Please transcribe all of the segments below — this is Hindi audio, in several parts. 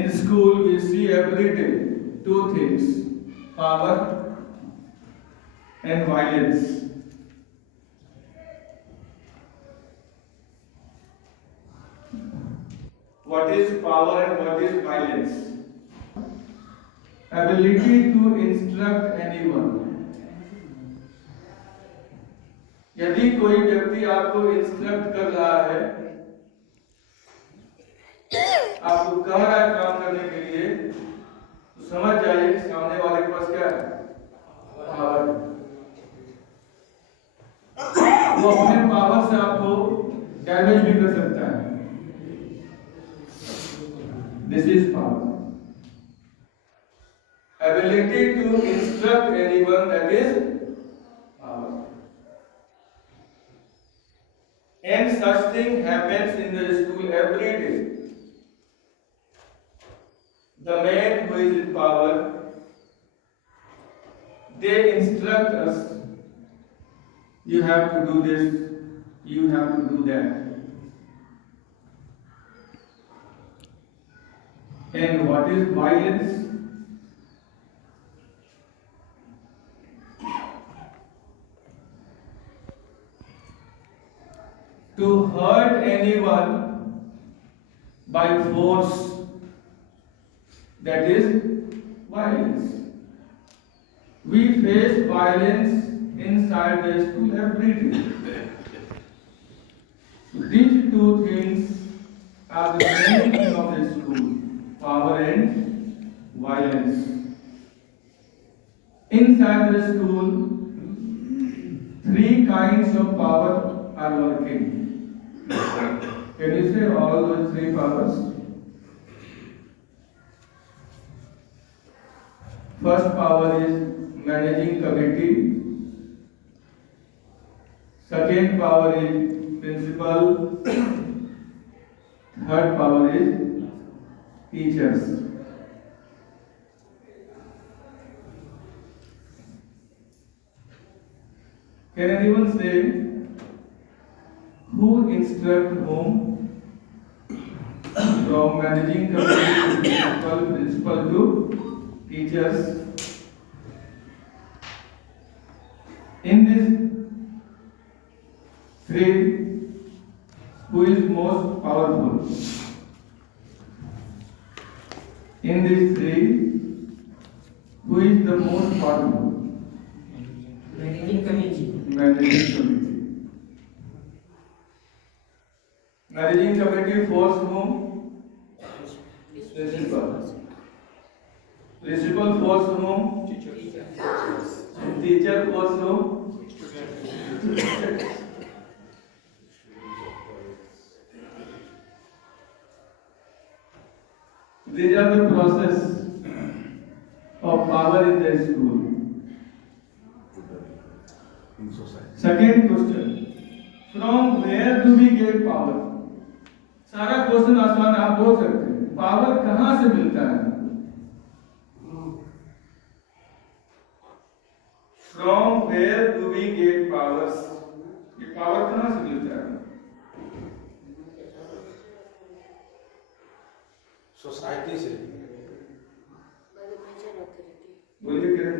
In school, we see every day two things: power and violence. What is power and what is violence? Ability to instruct anyone. यदि कोई व्यक्ति आपको इंस्ट्रक्ट कर रहा है, आपको कह रहा है काम करने के लिए, तो समझ जाइए कि सामने वाले के पास क्या है, पावर। वो अपने पावर से आपको डैमेज भी कर सकता है। This is power. Ability to instruct anyone, that is power. And such thing happens in the school every day. The man who is in power, they instruct us, you have to do this, you have to do that. And what is violence? To hurt anyone by force, that is violence. We face violence inside the school every day. These two things are the main thing of the school: power and violence. Inside the school, three kinds of power are working. Can you say all those three powers? First power is managing committee. Second power is principal. Third power is teachers. Can anyone say who instruct whom? From managing committee to principal to teachers. In this three, who is most powerful? In these three, who is the most powerful? Managing committee. Managing committee. Managing committee force whom? Principal. Principal force whom? Teacher force whom? These are the process of power in the school. Second question: from where do we get power? सारा क्वेश्चन आसान आप बोल सकते हैं, पावर कहां से मिलता है? From where do we get powers? ये पावर कहां से मिलता है? सोसाइटी से। By the major authority. बोलिए किरण।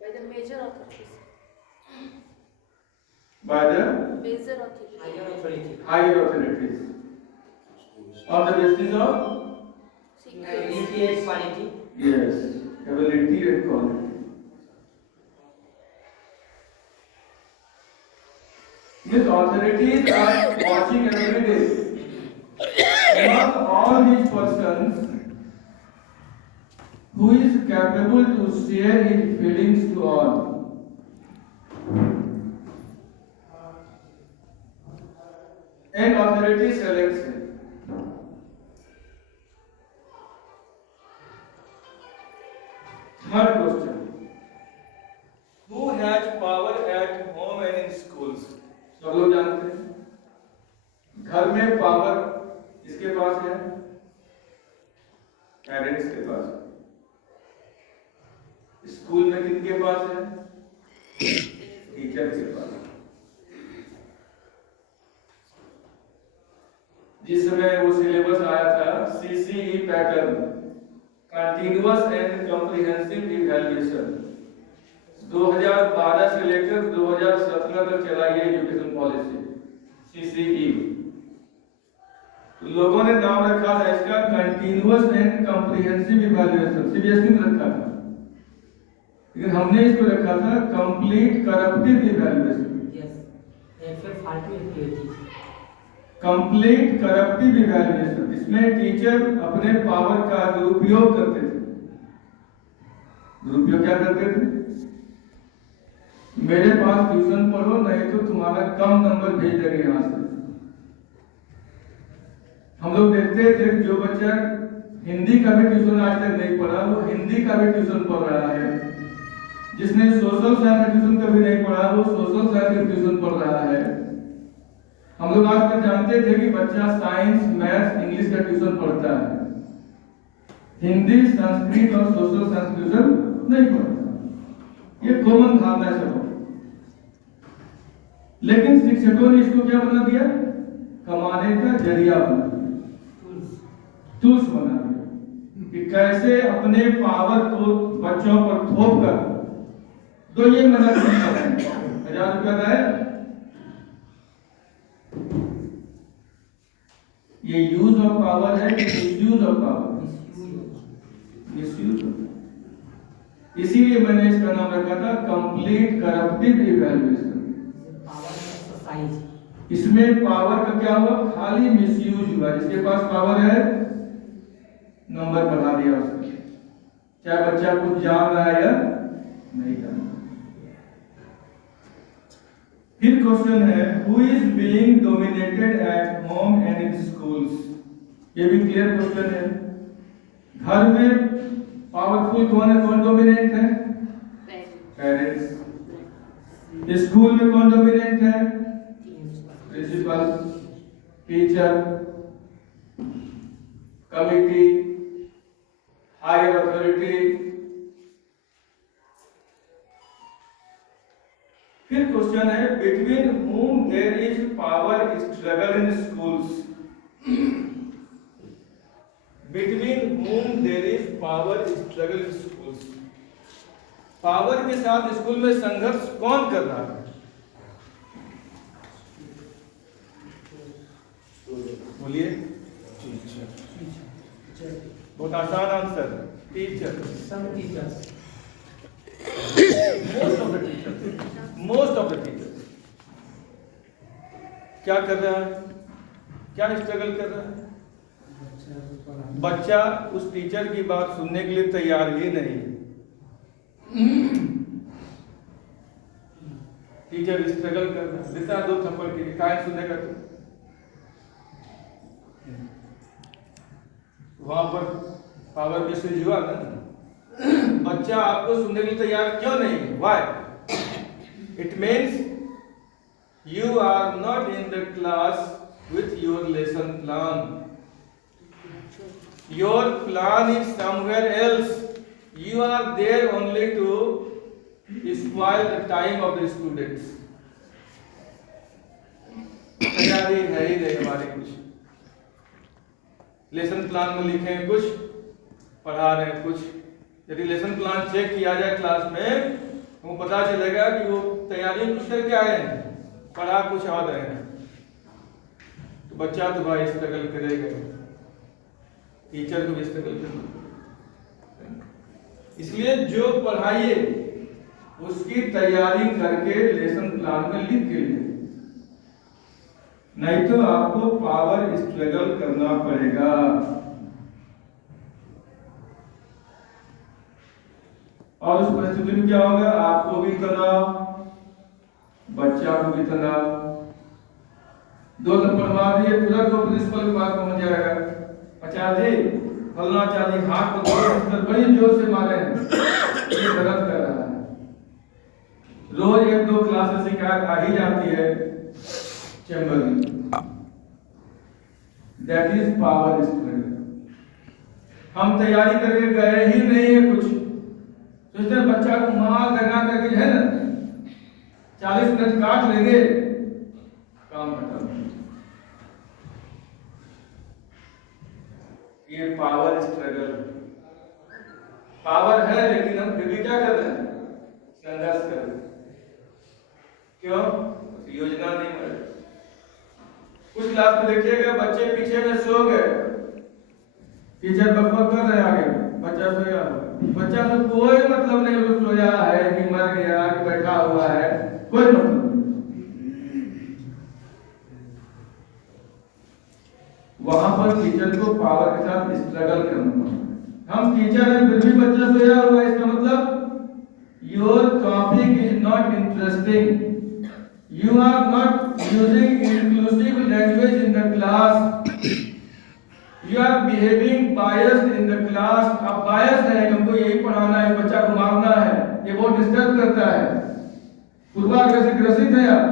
By the major authorities. By the Major authority. Higher authority. higher authorities. On the basis of Ability and quality. yes, ability and quality. These authorities are watching every day. Among all these persons, who is capable to share his feelings to all? And authority selects him. Third question: who has power at home and in schools? सब लोग जानते हैं। घर में पावर किसके पास है? पेरेंट्स के पास। स्कूल में किसके पास है? टीचर के पास। जिस समय वो सिलेबस आया था CCE pattern, continuous and comprehensive evaluation, 2012 से लेकर 2017 तक चला ये एजुकेशन पॉलिसी CCE। तो लोगों ने नाम रखा था इसका continuous and comprehensive evaluation, CBSE में रखा था, लेकिन हमने इसको रखा था कंप्लीट करप्टिव इवैल्यूएशन। कंप्लीट करप्टिव इवैल्यूएशन, इसमें टीचर अपने पावर का दुरुपयोग करते थे। दुरुपयोग क्या करते थे? मेरे पास ट्यूशन पढ़ो, नहीं तो तुम्हारा कम नंबर भेज देंगे यहाँ से। हम लोग देखते थे जो बच्चा हिंदी का भी ट्यूशन आज तक नहीं पढ़ा, वो हिंदी का भी ट्यूशन पढ़ रहा है। जिसने सोशल साइंस का ट्यूशन कभी नहीं पढ़ा, वो सोशल साइंस का ट्यूशन पढ़ रहा है। हम लोग आज तक जानते थे कि बच्चा साइंस, मैथ्स, इंग्लिश का ट्यूशन पढ़ता है, हिंदी, संस्कृत और सोशल साइंस ट्यूशन नहीं पढ़ता। ये कॉमन धारणा है सबको। लेकिन शिक्षकों ने इसको क्या बना दिया? कमाने का जरिया बना दिया, टूल्स बना दिया कि कैसे अपने पावर को बच्चों पर थोप कर। तो ये मेहनत 1000 रुपया का है। ये यूज ऑफ पावर है कि मिसयूज ऑफ पावर? मिसयूज। इसीलिए मैंने इसका नाम रखा था कंप्लीट करप्टिव इवैल्यूएशन। इसमें पावर का क्या हुआ? खाली मिसयूज हुआ। जिसके पास पावर है नंबर बढ़ा दिया उसने, चाहे बच्चा कुछ जान रहा है या नहीं जान रहा। फिर क्वेश्चन है who is being dominated at home and in schools. ये भी क्लियर क्वेश्चन है। घर में पावरफुल कौन है? कौन डोमिनेंट है? पेरेंट्स। स्कूल में कौन डोमिनेंट है? Principal, teacher, committee, higher authority. फिर क्वेश्चन है between whom there is power struggle in schools। Between whom there is power struggle in schools। Power के साथ स्कूल में संघर्ष कौन कर रहा है? बोलिए। बहुत आसान answer, teacher. Most of the teachers क्या कर रहा है? क्या स्ट्रगल कर रहा है? बच्चा उस टीचर की बात सुनने के लिए तैयार ही नहीं। टीचर स्ट्रगल कर रहा है, देता है 2 थप्पड़ के लिए, काय सुनेगा तू? वहां पर पावर मिसयूज हुआ ना। बच्चा आपको सुनने के लिए तैयार क्यों नहीं? Why? It means you are not in the class with your lesson plan. Your plan is somewhere else. You are there only to spoil the time of the students. तैयारी है ही नहीं हमारी। कुछ लेसन प्लान में लिखे हैं, कुछ पढ़ा रहे हैं, कुछ। यदि लेसन प्लान चेक किया जाए क्लास में, तो पता चलेगा कि वो तैयारी कुछ करके आए हैं, पढ़ा कुछ और रहे हैं। तो बच्चा तो भाई स्ट्रगल करेगा, टीचर को भी स्ट्रगल करना। इसलिए जो पढ़ाइए उसकी तैयारी करके लेसन प्लान में लिख के लिए, नहीं तो आपको पावर स्ट्रगल करना पड़ेगा। और उस परिस्थिति में क्या होगा? आपको भी तनाव, बच्चा को भी तनाव। 2 थप्पड़ मार दिए, तुरंत वो प्रिंसिपल के पास पहुंच जाएगा। अच्छा जी, फलना चाहिए, हाथ को बड़ी जोर से मारे हैं, ये गलत कर रहा है। रोज 1-2 क्लास से शिकायत आ ही जाती है चैम्बर में। That is power struggle. हम तैयारी करके गए ही नहीं है कुछ, सोचते हैं बच्चा को मार दगा करके है ना 40 मिनट काट लेंगे, काम खत्म। ये पावर स्ट्रगल, पावर है लेकिन हम फिर भी क्या कर रहे हैं, संघर्ष कर रहे हैं। क्यों? योजना नहीं बन रही। कुछ क्लास में देखिएगा बच्चे पीछे में सो गए, टीचर बकबक कर रहे हैं आगे, बच्चा सोया हुआ, बच्चा से कोई मतलब नहीं वो सोया है कि मर गया कि बैठा हुआ है, कोई मतलब नहीं। वहां पर टीचर को पावर के साथ स्ट्रगल करना पड़ता है। हम टीचर हैं फिर भी बच्चा सोया हुआ है, इसका मतलब your topic is not interesting, you are not using inclusive language in the class, you are behaving biased in the class। अब bias है, हमको यही पढ़ाना है, बच्चा को मारना है, ये बहुत डिस्टर्ब करता है, पूर्वाग्रह ग्रसित है आप,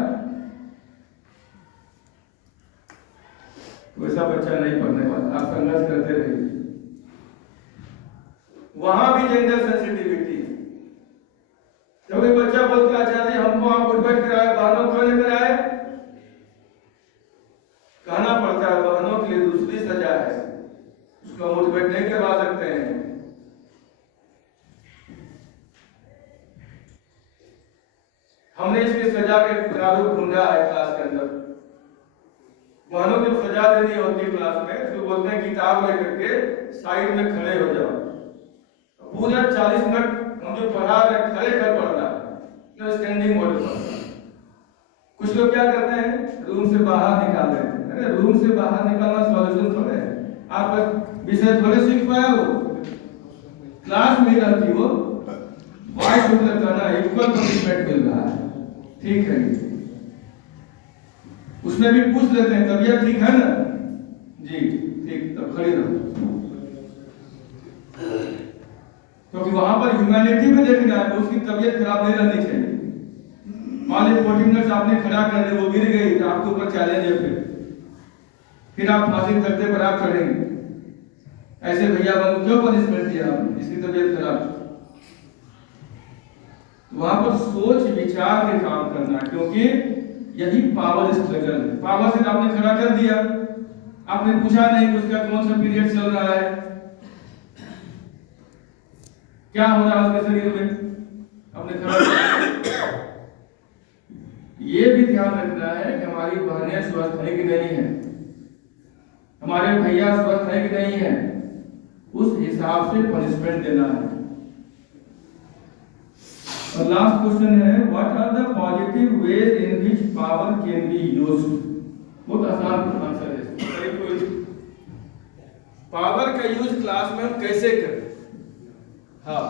वैसा बच्चा नहीं पढ़ने वाला। आप संघर्ष करते रहिए। वहां भी जेंडर सेंसिटिविटी, जब कोई बच्चा बोलता है आचार्य हमको आप उठ बैठ कराए, बहनों को लेकर आए, कहना पड़ता है बहनों के लिए दूसरी सजा है, उसको हम उठ बैठ नहीं करवा सकते हैं। हमने इसकी सजा के प्रारूप ढूंढा है क्लास के अंदर। बहनों को सजा देनी होती है क्लास में, तो बोलते हैं किताब लेकर के साइड में खड़े हो जाओ, पूरा 40 मिनट हम जो पढ़ा रहे खड़े कर पढ़ना है, स्टैंडिंग मोड पर। कुछ लोग क्या करते हैं, रूम से बाहर निकाल देते हैं। अरे रूम से बाहर निकालना सॉल्यूशन थोड़े है, आप विषय थोड़े सीख पाए हो, क्लास में रहती हो, वॉइस करना इक्वल पनिशमेंट मिल रहा है, ठीक है, उसमें भी पूछ लेते हैं तबीयत ठीक है ना जी, ठीक, तब खड़ी रहो, क्योंकि वहां पर ह्यूमैनिटी में देखना है, उसकी तबीयत खराब नहीं रहनी चाहिए। मान लीजिए 40 मिनट आपने खड़ा कर दिया, वो गिर गई तो आपके ऊपर चैलेंज है, फिर आप फांसी तख्ते पर आप चढ़ेंगे, ऐसे भैया बंधु क्यों पनिशमेंट दिया आपने, इसकी तबीयत खराब। वहां पर सोच विचार के काम करना, क्योंकि यही पावर स्ट्रगल है। पावर से आपने खड़ा कर दिया, आपने पूछा नहीं कि उसका कौन सा पीरियड चल रहा है, क्या हो रहा है उसके शरीर में, आपने खड़ा। ये भी ध्यान रखना है कि हमारी बहनें स्वस्थ है कि नहीं है, हमारे भैया स्वस्थ है कि नहीं है, उस हिसाब से पनिशमेंट देना है। और लास्ट क्वेश्चन है, what are the positive ways in which power can be used. बहुत आसान आंसर है, पावर का यूज क्लास में हम कैसे करें। हाँ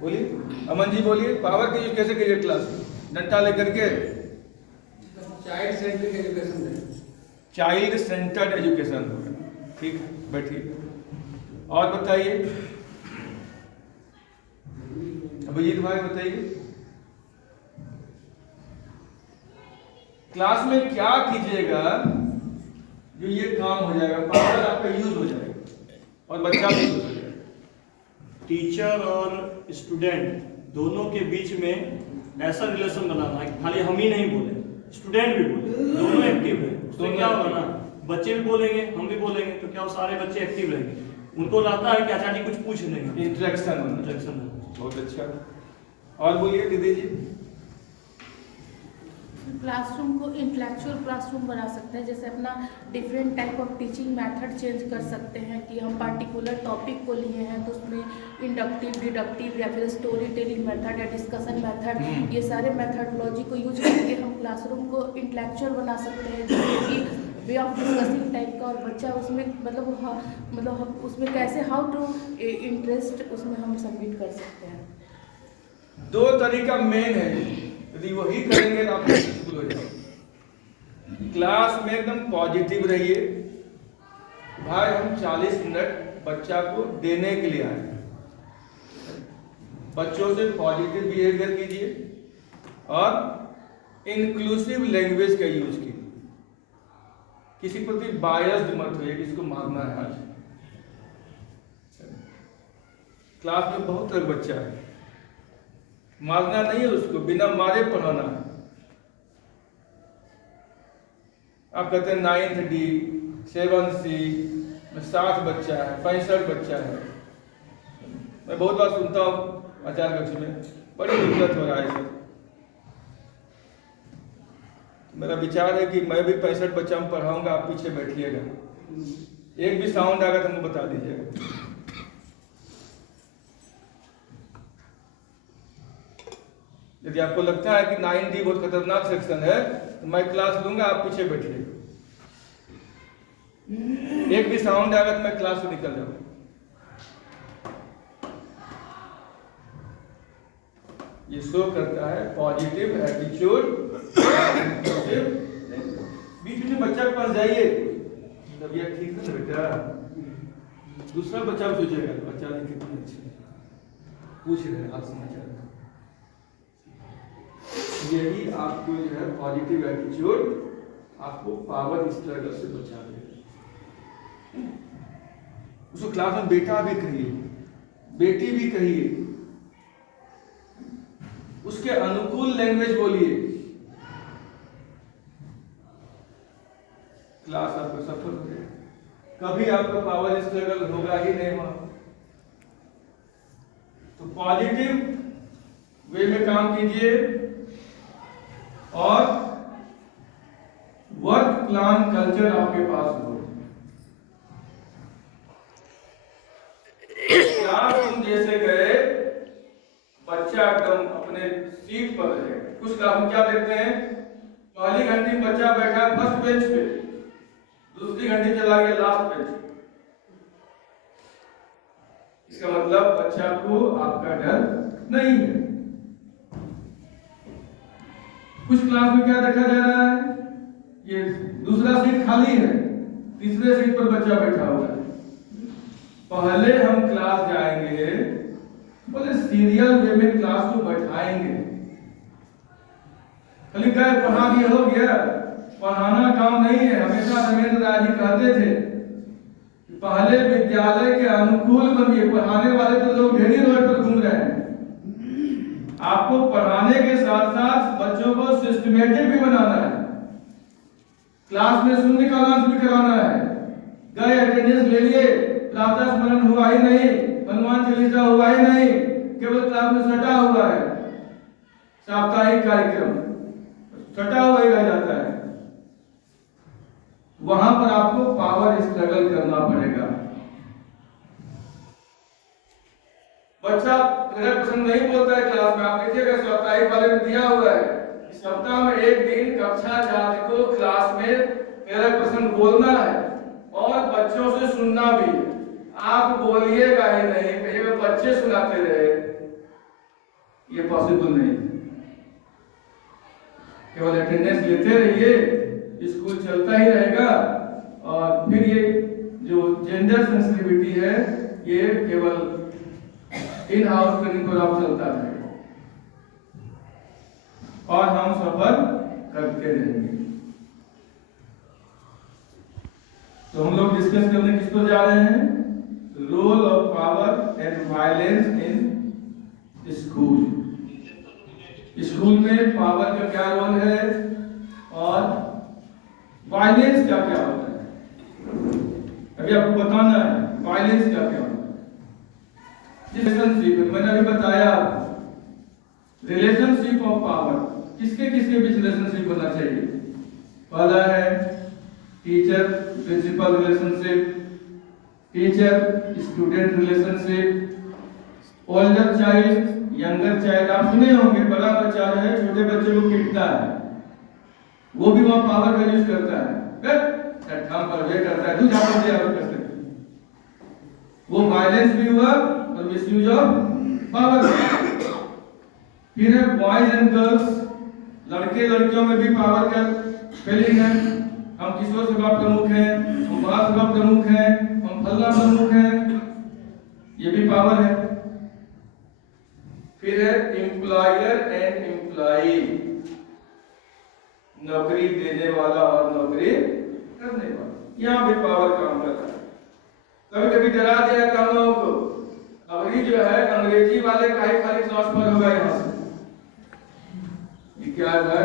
बोलिए, अमन जी बोलिए, पावर का यूज कैसे करिए क्लास में, डंडा लेकर के। चाइल्ड सेंट्रिक एजुकेशन है, चाइल्ड सेंटर्ड एजुकेशन होगा, ठीक, बैठिए। और बताइए अभिजीत भाई, बताइए क्लास में क्या कीजिएगा जो ये काम हो जाएगा, पावर आपका यूज हो जाएगा और बच्चा भी यूज हो जाएगा। टीचर और स्टूडेंट दोनों के बीच में ऐसा रिलेशन बनाना है कि खाली हम ही नहीं बोले, स्टूडेंट भी बोले, दोनों एक्टिव है। तो क्या होगा ना, बच्चे भी बोलेंगे हम भी बोलेंगे, तो क्या वो सारे बच्चे एक्टिव रहेंगे, उनको लगता है कि आचार्य जी कुछ पूछ नहीं, इंटरेक्शन है। बहुत अच्छा। और बोलिए दीदी जी। क्लासरूम को इंटेलेक्चुअल क्लासरूम बना सकते हैं, जैसे अपना different type of teaching method change कर सकते हैं कि हम पार्टिकुलर टॉपिक को लिए हैं तो उसमें इंडक्टिव, डिडक्टिव या फिर स्टोरी टेलिंग मेथड या डिस्कशन मेथड, ये सारे मेथडोलॉजी को यूज करके हम क्लासरूम को इंटेलेक्चुअल बना सकते हैं, जैसे कि वे ऑफ डिस्कसिंग टाइप का, और बच्चा उसमें मतलब उसमें कैसे हाउ टू इंटरेस्ट उसमें हम सबमिट कर सकते हैं। दो तरीका मेन है, यदि वही करेंगे तो आप सक्सेसफुल हो जाएंगे। क्लास में एकदम पॉजिटिव रहिए, भाई हम 40 मिनट बच्चा को देने के लिए आए, बच्चों से पॉजिटिव बिहेवियर कीजिए और इंक्लूसिव लैंग्वेज का यूज कीजिए, किसी प्रति बायस्ड मत होइए कि इसको मारना है। आज क्लास में बहुत तरह बच्चा है, मारना नहीं है उसको, बिना मारे पढ़ाना है। आप कहते हैं 9th D 7C में 60 बच्चा है, 65 बच्चा है। मैं बहुत बार सुनता हूँ आचार्य कक्ष में, बड़ी दिक्कत हो रहा है सर। मेरा विचार है कि मैं भी 65 बच्चा में पढ़ाऊंगा, आप पीछे बैठिएगा, एक भी साउंड आएगा तो हमको बता दीजिएगा। यदि आपको लगता है कि 9D बहुत खतरनाक सेक्शन है तो मैं क्लास लूंगा, आप पीछे बैठिएगा। एक भी साउंड आएगा तो मैं क्लास से निकल जाऊंगा। ये शो करता है पॉजिटिव एटीट्यूड। बीच में बच्चा के पास जाइए, तबीयत ठीक है बेटा, दूसरा बच्चा भी सोचेगा बच्चा ने कितनी अच्छी, पूछ रहे हाल समाचार। यही आपको जो है पॉजिटिव एटीट्यूड आपको पावर स्ट्रगल से बचा देगा। उसको क्लास में बेटा भी कहिए, बेटी भी कहिए, उसके अनुकूल लैंग्वेज बोलिए, क्लास आपका सफल हो जाएगा। कभी आपका पावर स्ट्रगल होगा ही नहीं वहां। तो पॉजिटिव वे में काम कीजिए और वर्क प्लान कल्चर आपके पास हो। क्लासरूम जैसे गए, बच्चा एकदम अपने सीट पर रहे। कुछ क्लास में क्या देखते हैं, पहली घंटी में बच्चा बैठा फर्स्ट बेंच पे, दूसरी घंटी चला गया लास्ट बेंच। इसका मतलब बच्चा को आपका डर नहीं है। कुछ क्लास में क्या देखा जा रहा है, ये दूसरा सीट खाली है, तीसरे सीट पर बच्चा बैठा हुआ है। पहले हम क्लास जाएंगे, बोले सीरियल वे में क्लास को बैठाएंगे। खाली क्या पढ़ा दिया हो गया, पढ़ाना काम नहीं है। हमेशा रविंद्र राय जी कहते थे कि पहले विद्यालय के अनुकूल बनिए। पढ़ाने वाले तो लोग ढेरी रोड पर घूम रहे हैं। आपको पढ़ाने के साथ साथ बच्चों को सिस्टमेटिक भी बनाना है। क्लास में शून्य का अनाउंस भी कराना है। गए अटेंडेंस ले लिए, प्रातः स्मरण हुआ ही नहीं, हनुमान चालीसा हुआ ही नहीं, केवल क्लास में सटा हुआ है। साप्ताहिक कार्यक्रम सटा हुआ ही रह जाता है। वहां पर आपको पावर स्ट्रगल करना पड़ेगा। बच्चा 13% नहीं बोलता है क्लास में, आप देखिएगा साप्ताहिक वाले में दिया हुआ है, सप्ताह में एक दिन कक्षा 4 को क्लास में 13% बोलना है और बच्चों से सुनना भी है। आप बोलिएगा ही नहीं, कहिएगा बच्चे सुनाते रहे, ये पॉसिबल नहीं। केवल अटेंडेंस लेते रहिए, स्कूल चलता ही रहेगा। और फिर ये जो जेंडर सेंसिटिविटी है, ये केवल इन हाउस ट्रेनिंग प्रोग्राम चलता है और हम सफर करते रहेंगे। तो हम लोग डिस्कस करने किस पर जा रहे हैं, role of power and violence in school. School में पावर का क्या रोल है और वायलेंस क्या क्या होता है। अभी आपको बताना है वायलेंस क्या क्या होता है। रिलेशनशिप मैंने अभी बताया, रिलेशनशिप ऑफ पावर, किसके किसके बीच रिलेशनशिप होना चाहिए। पहला है teacher principal relationship, teacher student relationship, older child younger child. आप सुने होंगे बड़ा बच्चा जो है छोटे बच्चे को पीटता है, वो भी वहां पावर का यूज करता है, काम पर वे करता है, दूसरा कर सकते। वो वायलेंस भी हुआ और मिसयूज ऑफ पावर। फिर है बॉयज एंड गर्ल्स, लड़के लड़कियों में भी पावर का फीलिंग है। हम किशोर सभा प्रमुख हैं, हम बाल सभा प्रमुख हैं, हम फल्ला प्रमुख हैं, ये भी पावर है। फिर है एम्प्लॉयर एंड एम्प्लॉई, नौकरी देने वाला और नौकरी करने वाला, यहाँ भी पावर काम करता है। कभी कभी डरा दिया था हम लोगों को, अभी जो है अंग्रेजी वाले का ही खाली ट्रांसफर होगा यहाँ से, ये क्या है